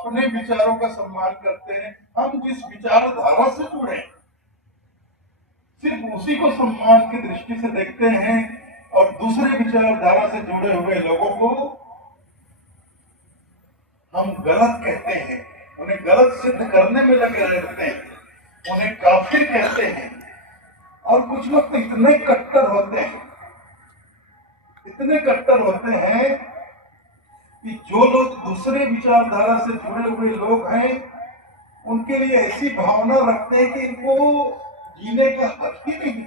अपने विचारों का सम्मान करते हैं, हम जिस विचारधारा से जुड़े सिर्फ उसी को सम्मान की दृष्टि से देखते हैं और दूसरे विचारधारा से जुड़े हुए लोगों को हम गलत कहते हैं, उन्हें गलत सिद्ध करने में लगे रहते हैं, उन्हें काफिर कहते हैं। और कुछ लोग तो इतने कट्टर होते हैं, इतने कट्टर होते हैं कि जो लोग दूसरे विचारधारा से जुड़े हुए लोग हैं उनके लिए ऐसी भावना रखते हैं कि इनको जीने का हक ही नहीं।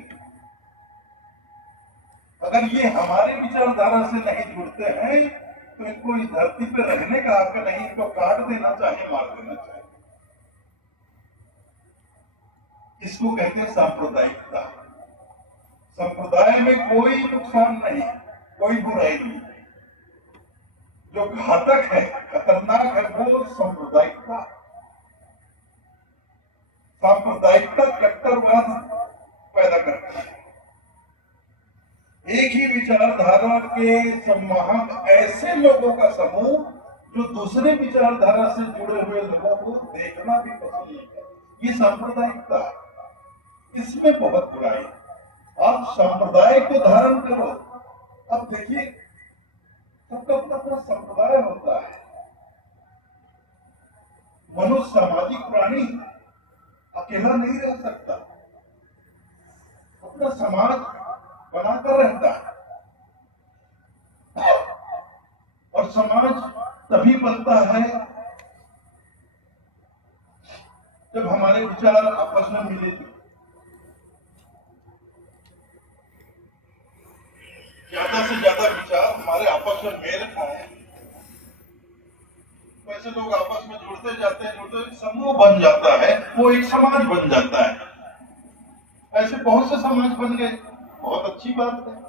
अगर ये हमारे विचारधारा से नहीं जुड़ते हैं तो इनको इस धरती पर रहने का हक नहीं, इनको काट देना चाहिए, मार देना चाहिए। इसको कहते हैं सांप्रदायिकता। संप्रदाय में कोई नुकसान नहीं, कोई बुराई नहीं। जो घातक है, खतरनाक है, वो सांप्रदायिकता। सांप्रदायिकता कट्टरवाद पैदा करती है। एक ही विचारधारा के संवाहक ऐसे लोगों का समूह जो दूसरे विचारधारा से जुड़े हुए लोगों को देखना भी पसंद नहीं करते, ये सांप्रदायिकता। इसमें बहुत बुराई। आप संप्रदाय को धारण करो। अब देखिए, सबका अपना अपना संप्रदाय होता है। मनुष्य सामाजिक प्राणी, अकेला नहीं रह सकता, अपना समाज बनाकर रहता है। और समाज तभी बनता है जब हमारे विचार आपस में मिले जुले। ज्यादा से ज्यादा विचार हमारे आपस में मेल खाए, वैसे लोग आपस में जुड़ते जाते हैं, जुड़ते समूह बन जाता है, वो एक समाज बन जाता है। ऐसे बहुत से समाज बन गए, बहुत अच्छी बात है।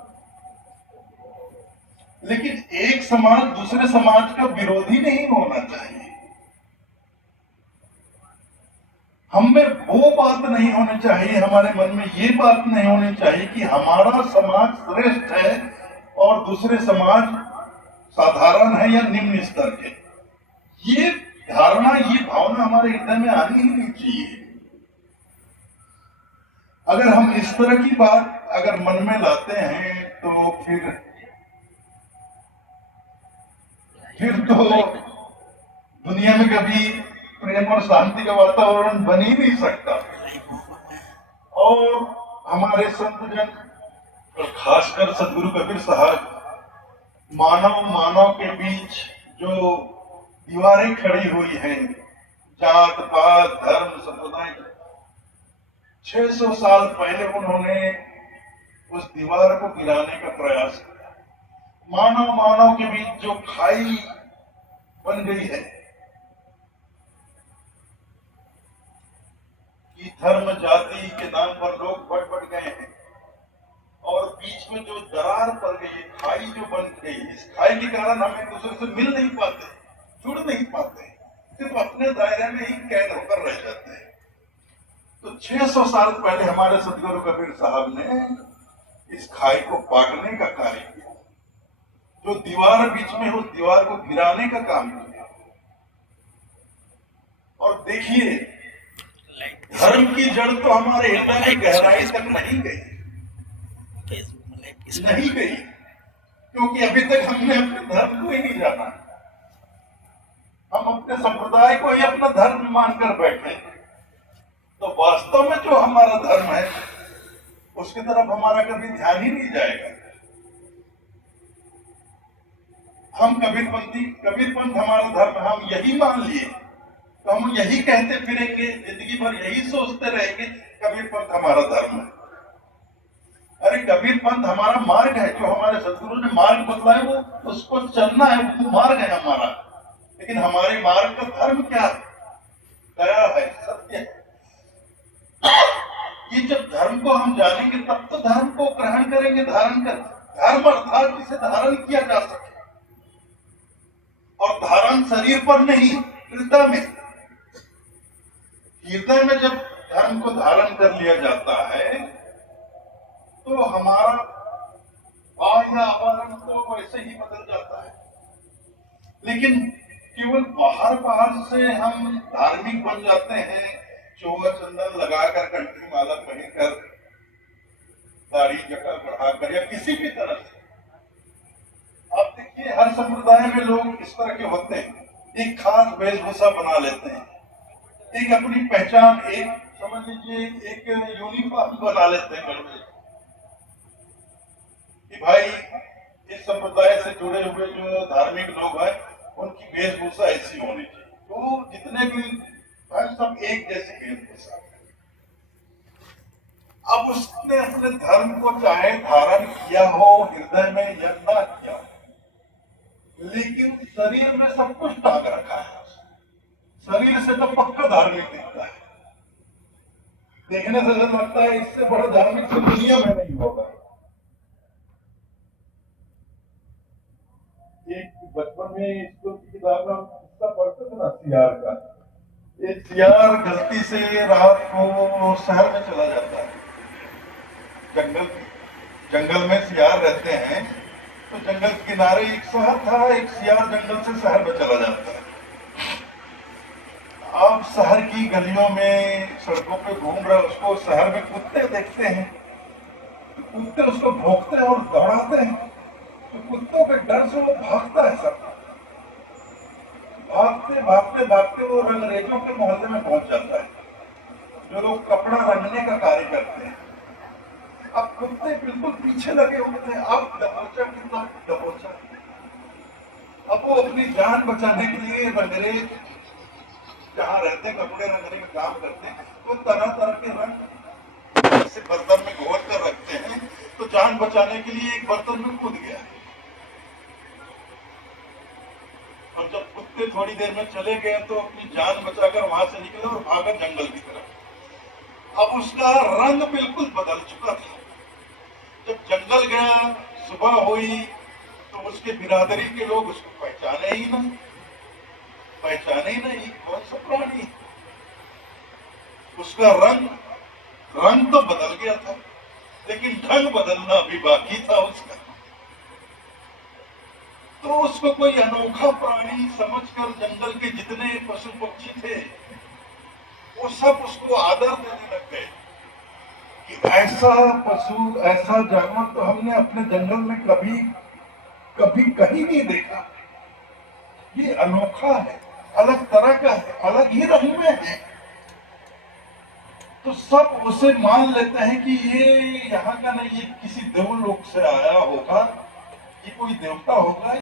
लेकिन एक समाज दूसरे समाज का विरोधी नहीं होना चाहिए। हम में वो बात नहीं होनी चाहिए, हमारे मन में ये बात नहीं होनी चाहिए कि हमारा समाज श्रेष्ठ है और दूसरे समाज साधारण है या निम्न स्तर के। ये धारणा, ये भावना हमारे हृदय में आनी ही नहीं चाहिए। अगर हम इस तरह की बात अगर मन में लाते हैं तो फिर तो दुनिया में कभी प्रेम और शांति का वातावरण बन ही नहीं सकता। और हमारे संतजन और खासकर सदगुरु कबीर साहब मानव के बीच जो दीवारें खड़ी हुई हैं, जात पात धर्म संप्रदाय, 600 साल पहले उन्होंने उस दीवार को गिराने का प्रयास किया। मानव के बीच जो खाई बन गई है कि धर्म जाति के नाम पर लोग बढ़ गए हैं और बीच में जो दरार पड़ गई, खाई जो बन गई, इस खाई के कारण हम एक दूसरे से मिल नहीं पाते, जुड़ नहीं पाते, सिर्फ अपने दायरे में ही कैद होकर रह जाते हैं। तो 600 साल पहले हमारे सदगुरु कबीर साहब ने इस खाई को पाटने का कार्य किया, जो दीवार बीच में उस दीवार को गिराने का काम किया। और देखिए, धर्म की जड़ तो हमारे हृदय में गहराई तक नहीं गई, क्योंकि अभी तक हमने अपने धर्म को ही नहीं जाना। हम अपने संप्रदाय को ही अपना धर्म मानकर बैठे। तो वास्तव में जो हमारा धर्म है उसकी तरफ हमारा कभी ध्यान ही नहीं जाएगा। हम कबीरपंथ हमारा धर्म, हम यही मान लिए तो हम यही कहते फिरेंगे, जिंदगी भर यही सोचते रहेंगे कबीरपंथ हमारा धर्म है। अरे कबीरपंथ हमारा मार्ग है, जो हमारे सदगुरु ने मार्ग बतलाया वो उसको चलना है, वो मार्ग है हमारा। लेकिन हमारे मार्ग का धर्म क्या है? दया है, सत्य है। ये जब धर्म को हम जानेंगे तब तो धर्म को ग्रहण करेंगे, धारण कर। धर्म अर्थात जिसे धारण किया जा सके, और धारण शरीर पर नहीं, हृदय में। हृदय में जब धर्म को धारण कर लिया जाता है तो हमारा बाह्य आवरण तो वैसे ही बदल जाता है। लेकिन केवल बाहर बाहर से हम धार्मिक बन जाते हैं, चोगा चंदन लगाकर, कंठी माला पहनकर, दाढ़ी जटा बढ़ाकर, या किसी भी तरह से। आप देखिए हर संप्रदाय में लोग इस तरह के होते हैं, एक खास वेशभूषा बना लेते हैं, एक अपनी पहचान, एक समझ लीजिए एक यूनिफॉर्म बना लेते हैं घर में कि भाई इस संप्रदाय से जुड़े हुए जो धार्मिक लोग हैं उनकी वेशभूषा ऐसी होनी चाहिए। तो जितने भी भाई सब एक जैसी वेशभूषा। अब उसने अपने धर्म को चाहे धारण किया हो हृदय में या ना किया हो, लेकिन शरीर में सब कुछ टांग रखा है। शरीर से तो पक्का धार्मिक दिखता है, देखने से लगता है इससे बड़ा धार्मिक तो दुनिया में नहीं होगा। एक बचपन में स्कूल की किताब में किस्सा पढ़ते थे ना सियार का। एक सियार गलती से रात को शहर में चला जाता है, जंगल में सियार रहते हैं, तो जंगल के किनारे एक शहर था, एक सियार जंगल से शहर में चला जाता है। अब शहर की गलियों में सड़कों पे घूम रहा, उसको शहर में कुत्ते देखते हैं, कुत्ते उसको भौंकते हैं और दौड़ाते हैं, तो कुत्तों के डर से वो भागता है। सब भागते भागते भागते वो अंग्रेजों के मोहल्ले में पहुंच जाता है, जो लोग कपड़ा रंगने का कार्य करते हैं। अब कुत्ते बिल्कुल पीछे लगे हुए थे, अब दबोचा कितना दबोचा। अब वो अपनी जान बचाने के लिए अंग्रेज जहाँ रहते कपड़े रंगने का काम करते हैं, तो तरह तरह के रंग ऐसे बर्तन में घोल कर रखते हैं। तो जान बचाने के लिए एक बर्तन में कूद गया, और जब कुत्ते थोड़ी देर में चले गए तो अपनी जान बचाकर वहां से निकले और भागा जंगल की तरफ। अब उसका रंग बिल्कुल बदल चुका था। जब जंगल गया, सुबह हुई, तो उसके बिरादरी के लोग उसको पहचाने ही नहीं, कौन सा प्राणी। उसका रंग तो बदल गया था, लेकिन ढंग बदलना भी बाकी था उसका। तो उसको कोई अनोखा प्राणी समझकर जंगल के जितने पशु पक्षी थे वो सब उसको आदर देने लग गए कि ऐसा पशु, ऐसा जानवर तो हमने अपने जंगल में कभी कहीं नहीं देखा। ये अनोखा है, अलग तरह का है, अलग ही रंग में है। तो सब उसे मान लेते हैं कि ये यहाँ का नहीं, ये किसी देवलोक से आया होगा, ये कोई देवता होगा।